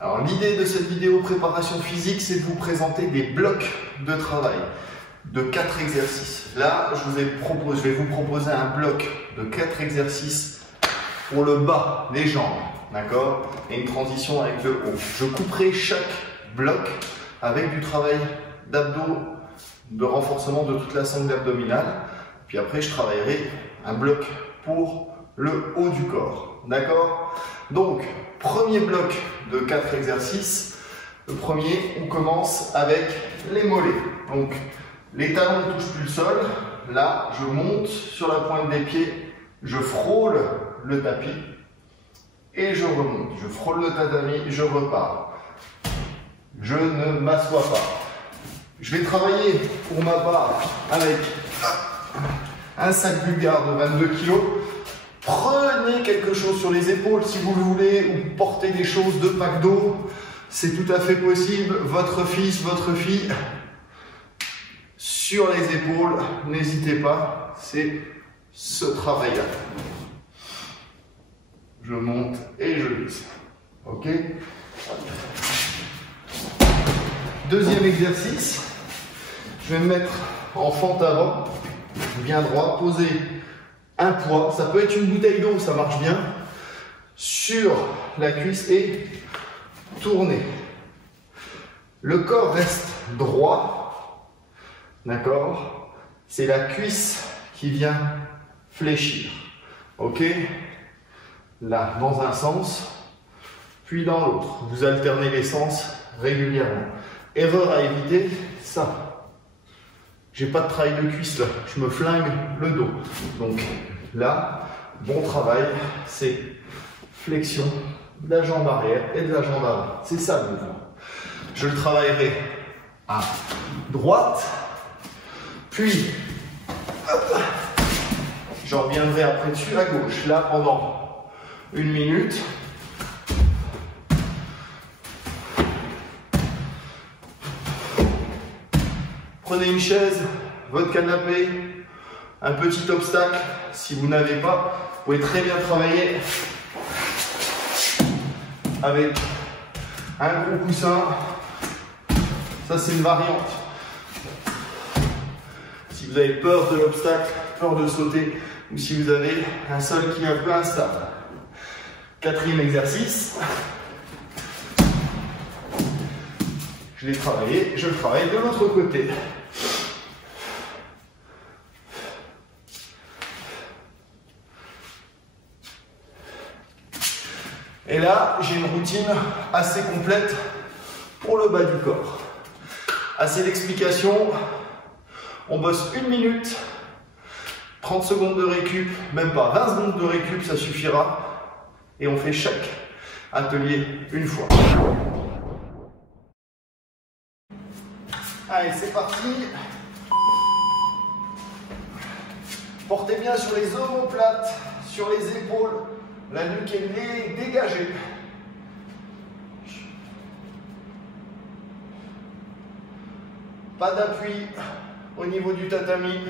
Alors l'idée de cette vidéo préparation physique, c'est de vous présenter des blocs de travail de 4 exercices. Là, je vais vous proposer un bloc de 4 exercices pour le bas, les jambes, d'accord? Et une transition avec le haut. Je couperai chaque bloc avec du travail d'abdos, de renforcement de toute la sangle abdominale. Puis après, je travaillerai un bloc pour le haut du corps, d'accord? Donc, premier bloc de 4 exercices. Le premier, on commence avec les mollets. Donc, les talons ne touchent plus le sol. Là, je monte sur la pointe des pieds, je frôle le tapis et je remonte. Je frôle le tatami, je repars. Je ne m'assois pas. Je vais travailler pour ma part avec un sac bulgare de 22 kg. Prenez quelque chose sur les épaules si vous le voulez, ou portez des choses de pack d'eau. C'est tout à fait possible. Votre fils, votre fille, sur les épaules, n'hésitez pas, c'est ce travail-là. Je monte et je glisse. Ok? Deuxième exercice, je vais me mettre en fente avant, bien droit, poser un poids, ça peut être une bouteille d'eau, ça marche bien, sur la cuisse et tourner. Le corps reste droit, d'accord? C'est la cuisse qui vient fléchir, ok? Là, dans un sens, puis dans l'autre. Vous alternez les sens régulièrement. Erreur à éviter, ça. J'ai pas de travail de cuisse là, je me flingue le dos. Donc là, bon travail, c'est flexion de la jambe arrière et de la jambe avant. C'est ça le mouvement. Je le travaillerai à droite, puis je reviendrai après dessus à gauche. Là, pendant 1 minute. Prenez une chaise, votre canapé, un petit obstacle. Si vous n'avez pas, vous pouvez très bien travailler avec un gros coussin. Ça, c'est une variante. Si vous avez peur de l'obstacle, peur de sauter, ou si vous avez un sol qui est un peu instable. Quatrième exercice. Je l'ai travaillé, je le travaille de l'autre côté. Et là, j'ai une routine assez complète pour le bas du corps. Assez d'explications. On bosse 1 minute, 30 secondes de récup, même pas 20 secondes de récup, ça suffira. Et on fait chaque atelier une fois. Allez, c'est parti. Portez bien sur les omoplates, sur les épaules. La nuque est dégagée. Pas d'appui au niveau du tatami.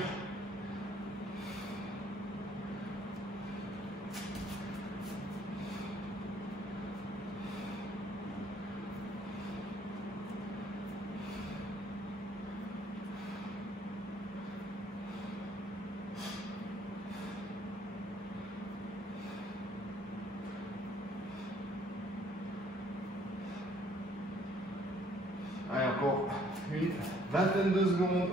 Allez, encore une vingtaine de secondes.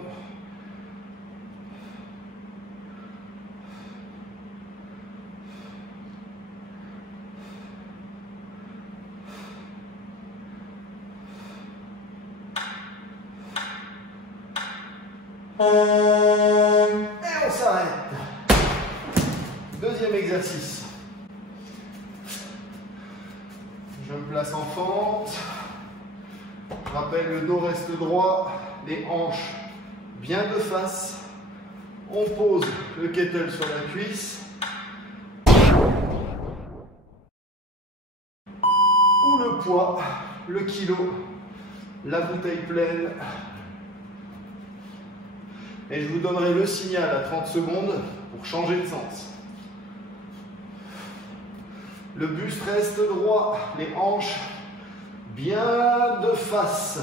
Et on s'arrête. Deuxième exercice. Je me place en fente. Je rappelle, le dos reste droit, les hanches bien de face. On pose le kettle sur la cuisse. Ou le poids, le kilo, la bouteille pleine. Et je vous donnerai le signal à 30 secondes pour changer de sens. Le buste reste droit, les hanches bien de face.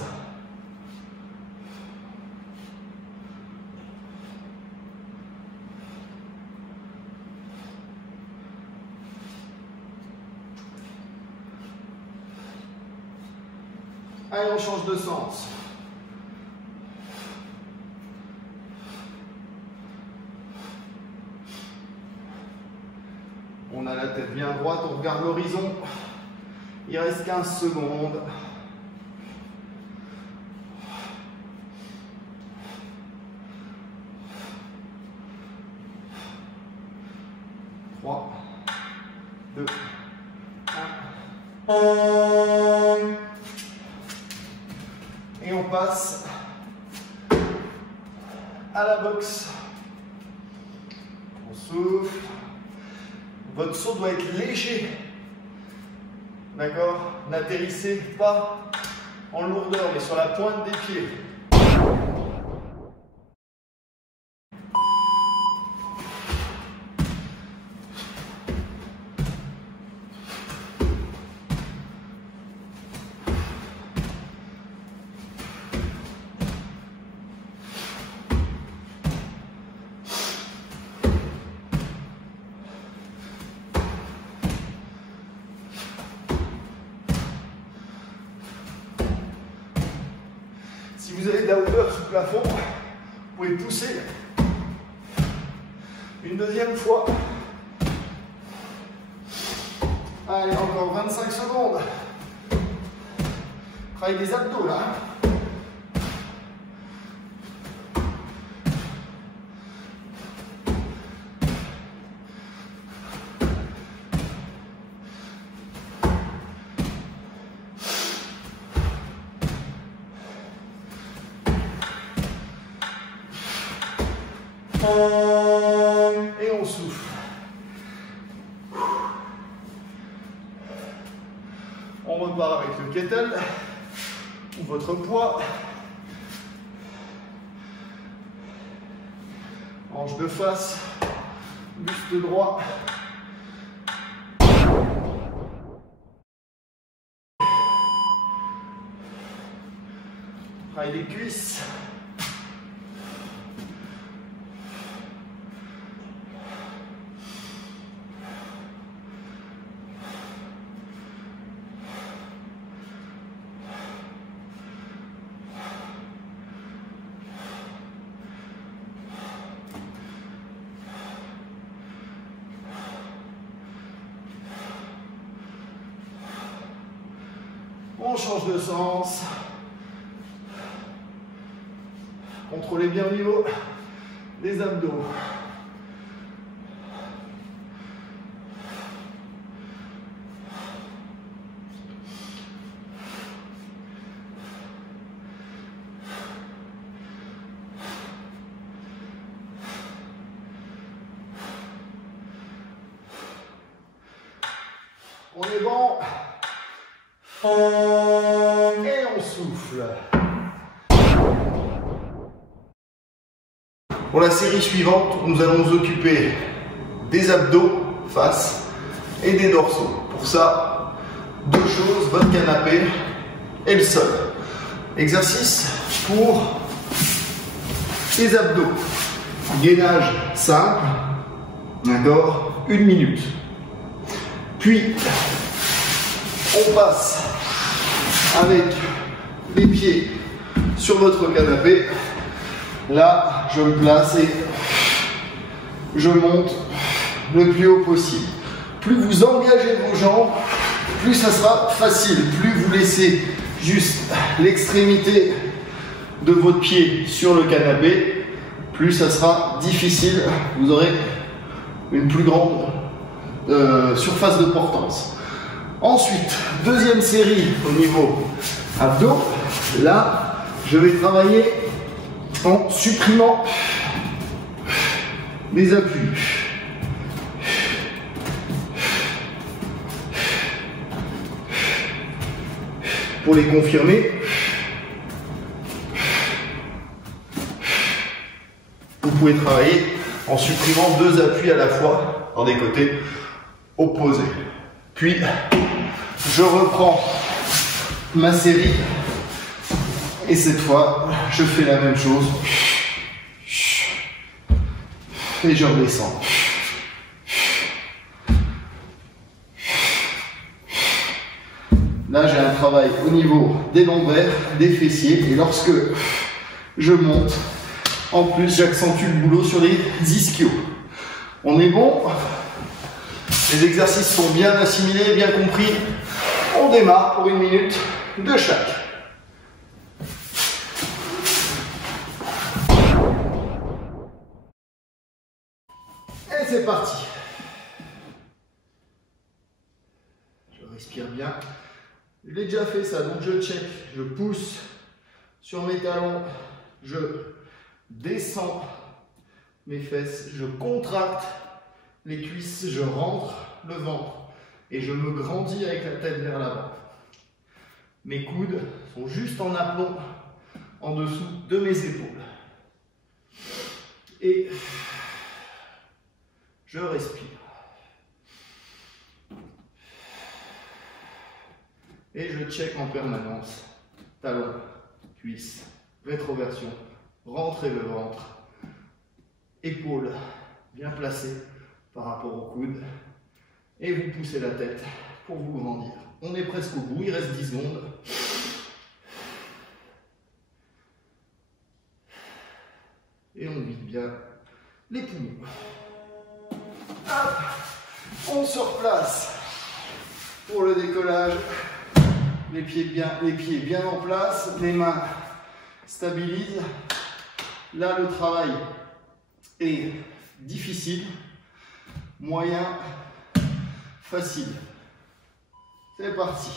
Allez, on change de sens. On a la tête bien droite, on regarde l'horizon. Il reste 15 secondes. 3, 2, 1. Et on passe à la boxe. On souffle. Votre saut doit être léger. D'accord? N'atterrissez pas en lourdeur, mais sur la pointe des pieds. Si vous avez de la hauteur sous plafond, vous pouvez pousser une deuxième fois. Allez, encore 25 secondes. Travaille des abdos là. Et on souffle. On repart avec le kettle ou votre poids. Hanche de face, buste droit. Travaille les cuisses. On change de sens. Contrôlez bien au niveau des abdos. On est bon. Et on souffle. Pour la série suivante, nous allons nous occuper des abdos, face, et des dorsaux. Pour ça, deux choses, votre canapé et le sol. Exercice pour les abdos. Gainage simple, d'accord, 1 minute. Puis, on passe avec les pieds sur votre canapé. Là, je me place et je monte le plus haut possible. Plus vous engagez vos jambes, plus ça sera facile. Plus vous laissez juste l'extrémité de votre pied sur le canapé, plus ça sera difficile. Vous aurez une plus grande surface de portance. Ensuite, deuxième série au niveau abdos. Là, je vais travailler en supprimant les appuis. Pour les confirmer, vous pouvez travailler en supprimant 2 appuis à la fois dans des côtés opposés. Puis, je reprends ma série. Et cette fois, je fais la même chose. Et je redescends. Là, j'ai un travail au niveau des lombaires, des fessiers. Et lorsque je monte, en plus, j'accentue le boulot sur les ischios. On est bon? Les exercices sont bien assimilés, bien compris. On démarre pour 1 minute de chaque. Et c'est parti. Je respire bien. Je l'ai déjà fait ça, donc je check. Je pousse sur mes talons. Je descends mes fesses. Je contracte les cuisses. Je rentre le ventre. Et je me grandis avec la tête vers l'avant. Mes coudes sont juste en aplomb en dessous de mes épaules. Et je respire. Et je check en permanence. Talons, cuisses, rétroversion, rentrez le ventre, épaules bien placées par rapport au coude. Et vous poussez la tête pour vous grandir. On est presque au bout, il reste 10 secondes. Et on vide bien les poumons. Hop, on se replace pour le décollage. Les pieds bien en place, les mains stabilisent. Là, le travail est difficile, moyen, facile. C'est parti.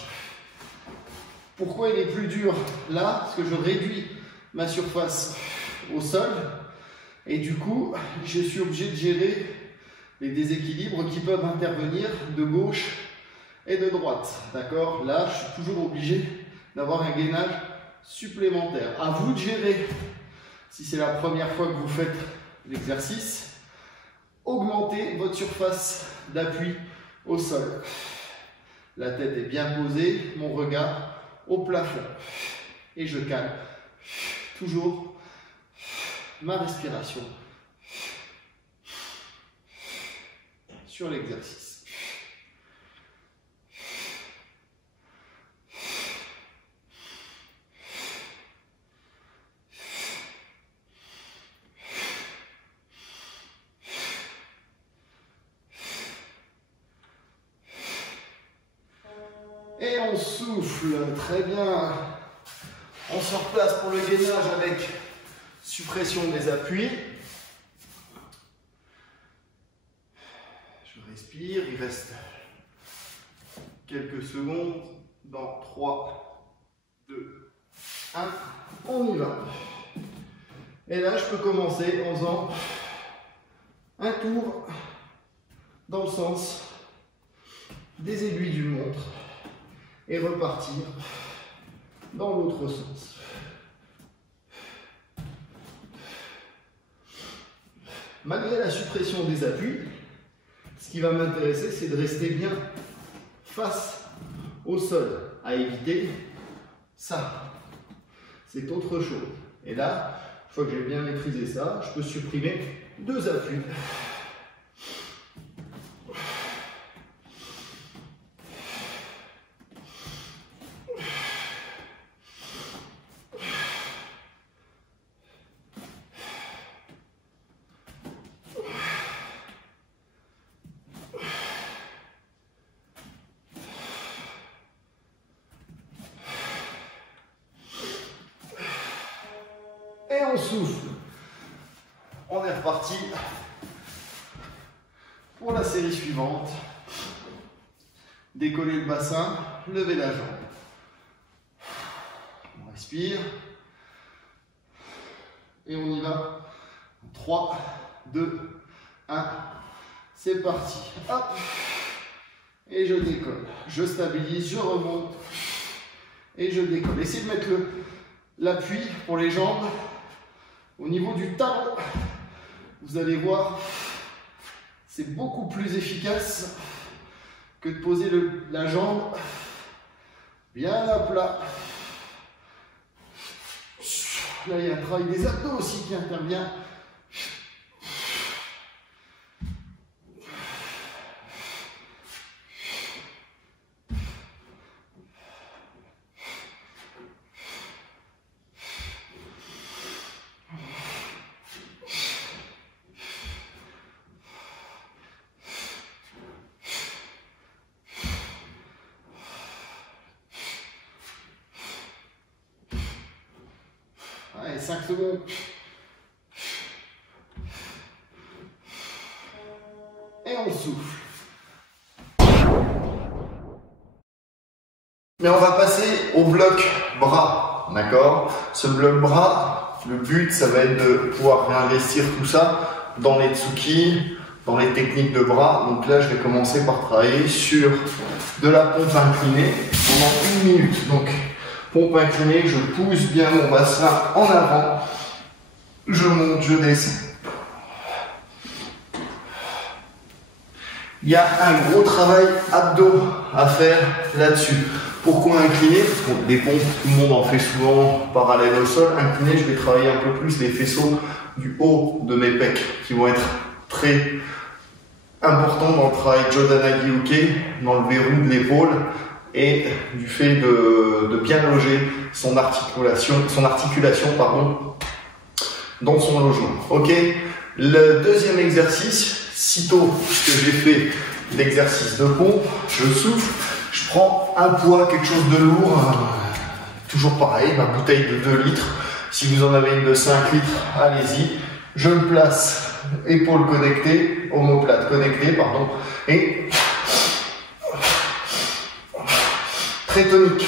Pourquoi il est plus dur là? Parce que je réduis ma surface au sol et du coup, je suis obligé de gérer les déséquilibres qui peuvent intervenir de gauche et de droite. D'accord? Là, je suis toujours obligé d'avoir un gainage supplémentaire. À vous de gérer, si c'est la première fois que vous faites l'exercice, augmentez votre surface d'appui au sol. La tête est bien posée, mon regard au plafond. Et je calme toujours ma respiration sur l'exercice. Et on souffle, très bien. On se replace pour le gainage avec suppression des appuis. Je respire, il reste quelques secondes. Dans 3, 2, 1, on y va. Et là, je peux commencer en faisant un tour dans le sens des aiguilles d'une montre et repartir dans l'autre sens. Malgré la suppression des appuis, ce qui va m'intéresser, c'est de rester bien face au sol, à éviter ça. C'est autre chose. Et là, une fois que j'ai bien maîtrisé ça, je peux supprimer 2 appuis. Et on souffle. On est reparti pour la série suivante. Décoller le bassin, lever la jambe. On respire. Et on y va. 3, 2, 1. C'est parti. Hop. Et je décolle. Je stabilise, je remonte. Et je décolle. Essayez de mettre l'appui pour les jambes au niveau du talon. Vous allez voir, c'est beaucoup plus efficace que de poser la jambe bien à plat. Là, il y a un travail des abdos aussi qui intervient. Allez, 5 secondes. Et on souffle. Mais on va passer au bloc bras, d'accord? Ce bloc bras, le but, ça va être de pouvoir réinvestir tout ça dans les tsuki, dans les techniques de bras. Donc là, je vais commencer par travailler sur de la pompe inclinée pendant 1 minute. Donc, pompe inclinée, je pousse bien mon bassin en avant, je monte, je descends. Il y a un gros travail abdos à faire là-dessus. Pourquoi incliné? Parce que des pompes, tout le monde en fait souvent parallèle au sol. Incliné, je vais travailler un peu plus les faisceaux du haut de mes pecs qui vont être très importants dans le travail Jodana Gyuke, dans le verrou de l'épaule et du fait de bien loger son articulation dans son logement. Ok. Le deuxième exercice, sitôt que j'ai fait l'exercice de pompe, je souffle, je prends un poids, quelque chose de lourd, toujours pareil, ma bouteille de 2 litres. Si vous en avez une de 5 litres, allez-y. Je me place, épaules connectées, omoplate connectée, pardon, et très tonique.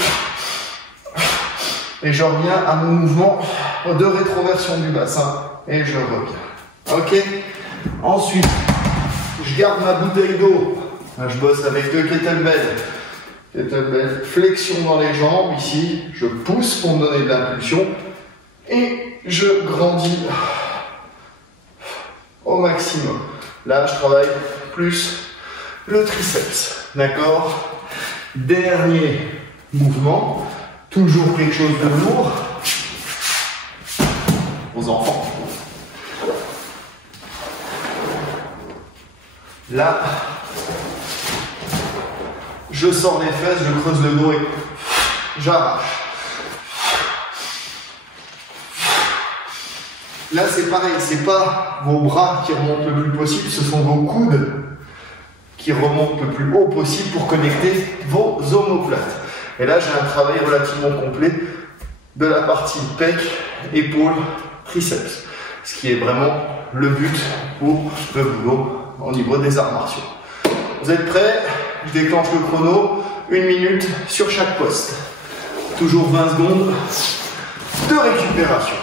Et je reviens à mon mouvement de rétroversion du bassin et je reviens. Ok. Ensuite, je garde ma bouteille d'eau. Je bosse avec 2 kettlebells. Kettlebell, flexion dans les jambes ici. Je pousse pour me donner de l'impulsion et je grandis au maximum. Là, je travaille plus le triceps. D'accord. Dernier mouvement. Toujours quelque chose de lourd. Aux enfants. Là, je sors les fesses, je creuse le dos et j'arrache. Là, c'est pareil, c'est pas vos bras qui remontent le plus possible, ce sont vos coudes qui remontent le plus haut possible pour connecter vos omoplates. Et là, j'ai un travail relativement complet de la partie pec, épaule, triceps. Ce qui est vraiment le but pour le boulot au niveau des arts martiaux. Vous êtes prêts? Je déclenche le chrono. 1 minute sur chaque poste. Toujours 20 secondes de récupération.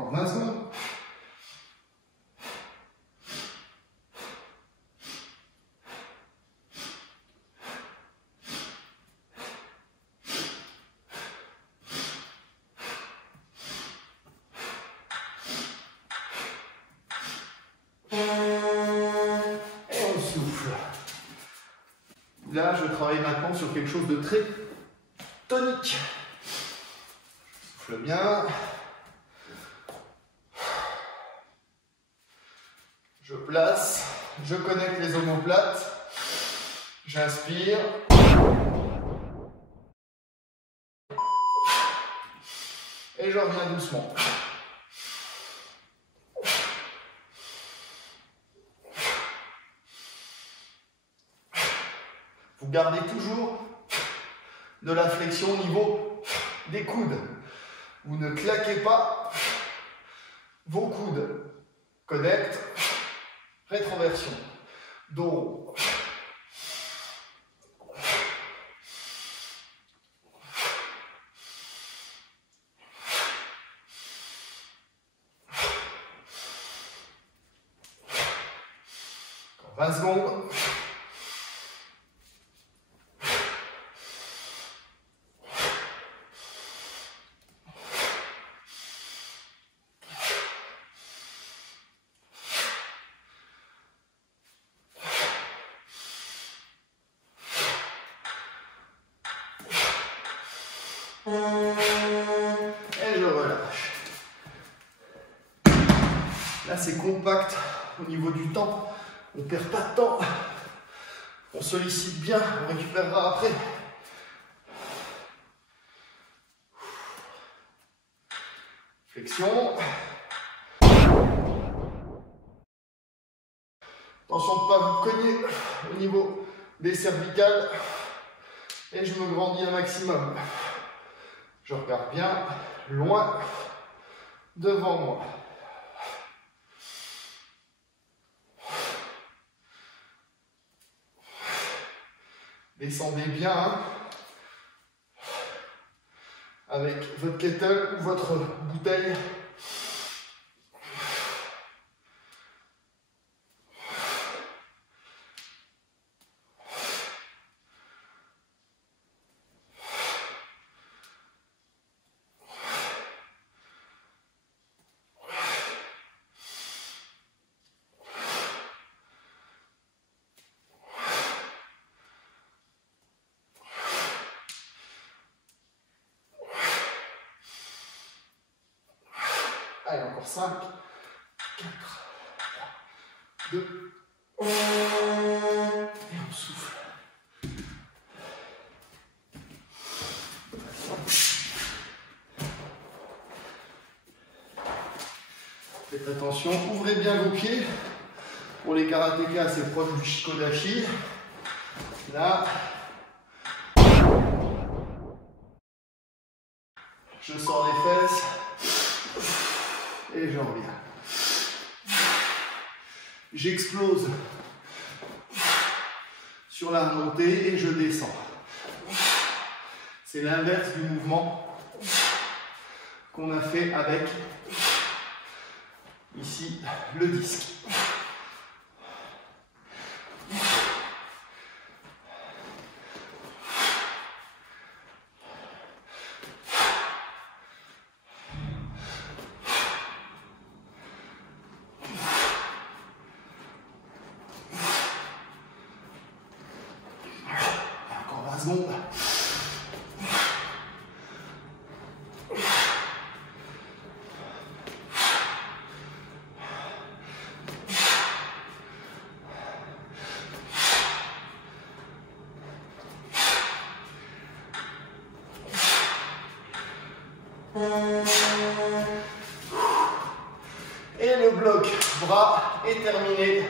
Encore 20 secondes. Et on souffle. Là, je travaille maintenant sur quelque chose de très tonique. Je souffle bien. Je place, je connecte les omoplates, j'inspire. Et je reviens doucement. Vous gardez toujours de la flexion au niveau des coudes. Vous ne claquez pas vos coudes. Connect, rétroversion. Dos. Encore 20 secondes. Et je relâche. Là, c'est compact au niveau du temps. On ne perd pas de temps. On sollicite bien. On récupérera après. Flexion. Attention de ne pas vous cogner au niveau des cervicales. Et je me grandis un maximum. Je regarde bien loin devant moi. Descendez bien hein, avec votre kettle ou votre bouteille. Allez, encore 5, 4, 3, 2, 1. Et on souffle. Faites attention, ouvrez bien vos pieds. Pour les karatékas, c'est proche du shikodashi. Là. Je sors les fesses. Et je reviens. J'explose sur la remontée et je descends. C'est l'inverse du mouvement qu'on a fait avec ici le disque. Secondes. Et le bloc bras est terminé.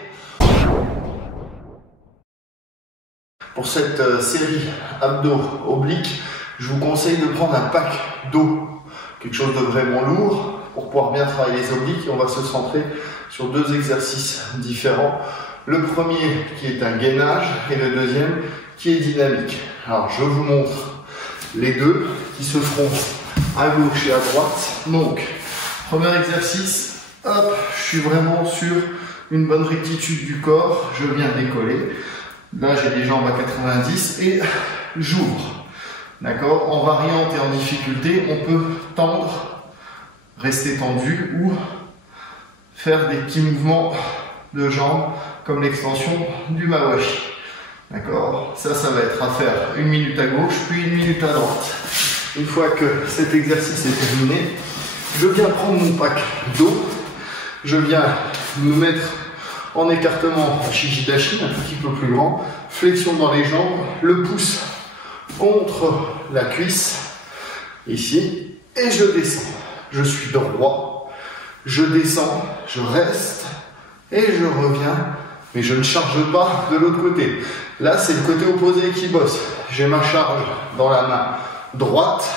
Pour cette série abdos obliques, je vous conseille de prendre un pack d'eau, quelque chose de vraiment lourd pour pouvoir bien travailler les obliques. Et on va se centrer sur deux exercices différents. Le premier qui est un gainage et le deuxième qui est dynamique. Alors je vous montre les deux qui se feront à gauche et à droite. Donc, premier exercice, hop, je suis vraiment sur une bonne rectitude du corps, je viens décoller. Là, j'ai les jambes à 90 et j'ouvre. D'accord? En variante et en difficulté, on peut tendre, rester tendu ou faire des petits mouvements de jambes comme l'extension du mawashi. D'accord? Ça va être à faire 1 minute à gauche puis 1 minute à droite. Une fois que cet exercice est terminé, je viens prendre mon pack d'eau, je viens me mettre en écartement shijidashi, un petit peu plus grand, flexion dans les jambes, le pouce contre la cuisse, ici, et je descends. Je suis droit, je descends, je reste, et je reviens mais je ne charge pas de l'autre côté. Là, c'est le côté opposé qui bosse. J'ai ma charge dans la main droite,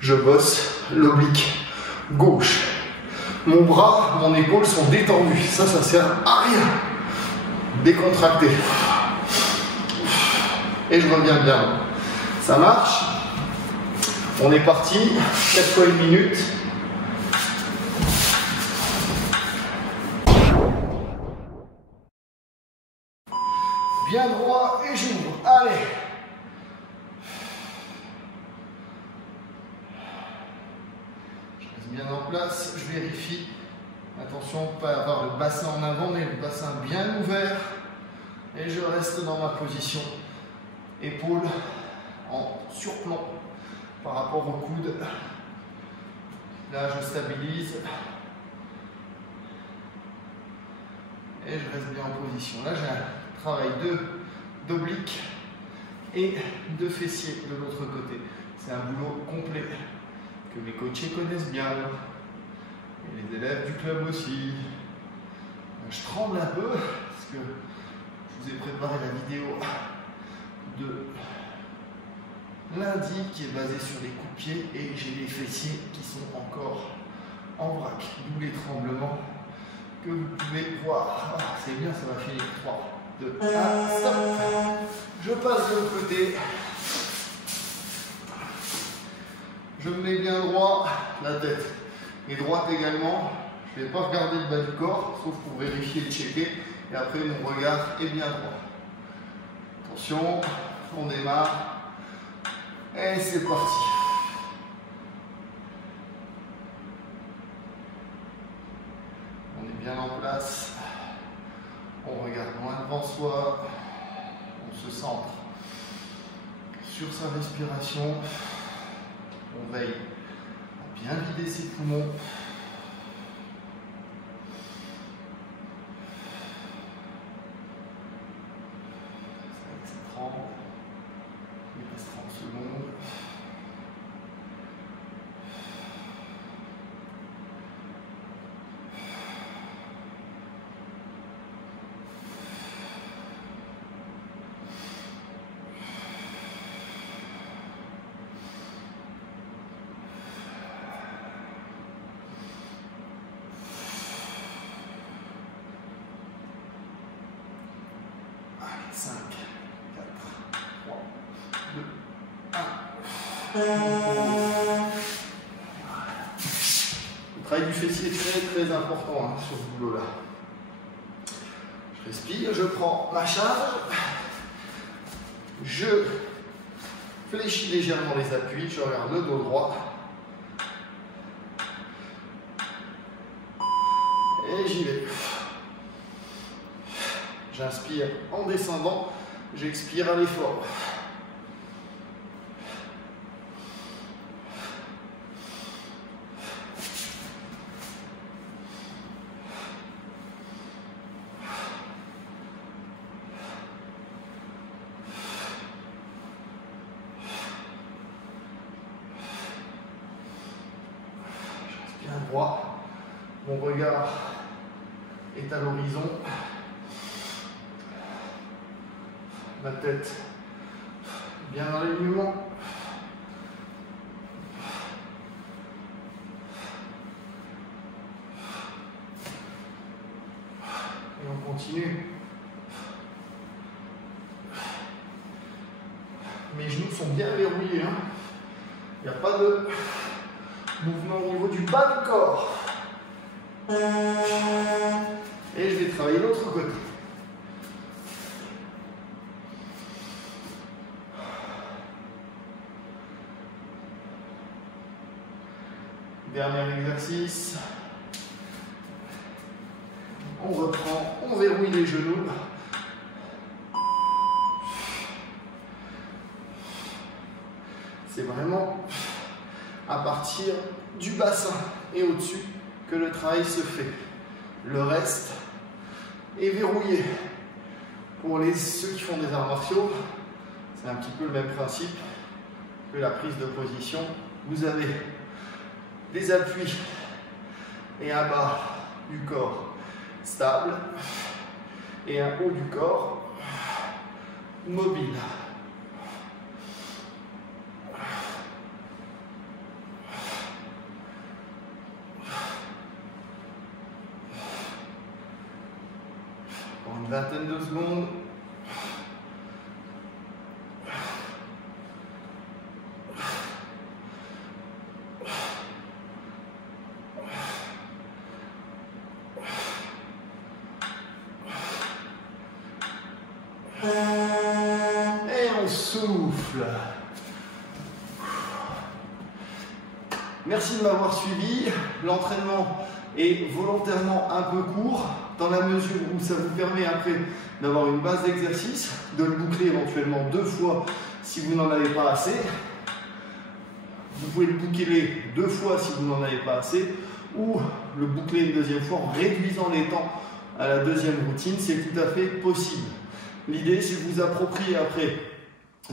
je bosse l'oblique gauche. Mon bras, mon épaule sont détendus. Ça sert à rien. Décontracté. Et je reviens bien. Ça marche. On est parti. 4 fois 1 minute. Bien droit et j'ouvre. Allez. Je reste bien en place. Je vérifie. Attention, pas avoir le bassin en avant, mais le bassin bien ouvert. Et je reste dans ma position. Épaule en surplomb par rapport au coude. Là, je stabilise. Et je reste bien en position. Là, j'ai un travail d'oblique et de fessier de l'autre côté. C'est un boulot complet que mes coachés connaissent bien. Et les élèves du club aussi. Je tremble un peu parce que je vous ai préparé la vidéo de lundi qui est basée sur les coups de pied et j'ai les fessiers qui sont encore en vrac. D'où les tremblements que vous pouvez voir. Ah, c'est bien, ça va finir. 3, 2, 1, stop. Je passe de l'autre côté. Je me mets bien droit, la tête est droite également. Je ne vais pas regarder le bas du corps, sauf pour vérifier et checker. Et après, mon regard est bien droit. Attention, on démarre. Et c'est parti. On est bien en place. On regarde loin devant soi. On se centre sur sa respiration. On veille à bien vider ses poumons. Ça tremble. Il reste 30 secondes. Allez, 5, 4, 3, 2, 1. Le travail du fessier est très important hein, sur ce boulot-là. Je respire, je prends ma charge, je fléchis légèrement les appuis, je regarde le dos droit et j'y vais. J'inspire en descendant, j'expire à l'effort. Bien droit, mon regard est à l'horizon, ma tête bien dans l'alignement. Et on continue. Mes genoux sont bien verrouillés, hein. Il n'y a pas de mouvement au niveau du bas du corps. Et je vais travailler l'autre côté. Dernier exercice. On reprend, on verrouille les genoux. C'est vraiment à partir du bassin et au-dessus que le travail se fait. Le reste est verrouillé. Pour ceux qui font des arts martiaux, c'est un petit peu le même principe que la prise de position. Vous avez des appuis et un bas du corps stable et un haut du corps mobile. Encore une vingtaine de secondes. Et on souffle. Merci de m'avoir suivi. L'entraînement est volontairement un peu court dans la mesure où ça vous permet après d'avoir une base d'exercice, de le boucler éventuellement 2 fois si vous n'en avez pas assez. Vous pouvez le boucler 2 fois si vous n'en avez pas assez, ou le boucler une 2e fois en réduisant les temps à la 2e routine, c'est tout à fait possible. L'idée, c'est de vous approprier après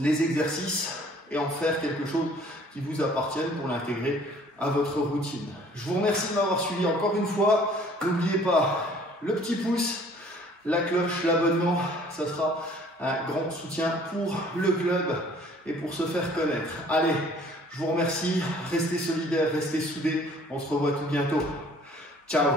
les exercices et en faire quelque chose qui vous appartienne pour l'intégrer à votre routine. Je vous remercie de m'avoir suivi encore une fois. N'oubliez pas le petit pouce, la cloche, l'abonnement. Ça sera un grand soutien pour le club et pour se faire connaître. Allez, je vous remercie. Restez solidaires, restez soudés. On se revoit tout bientôt. Ciao!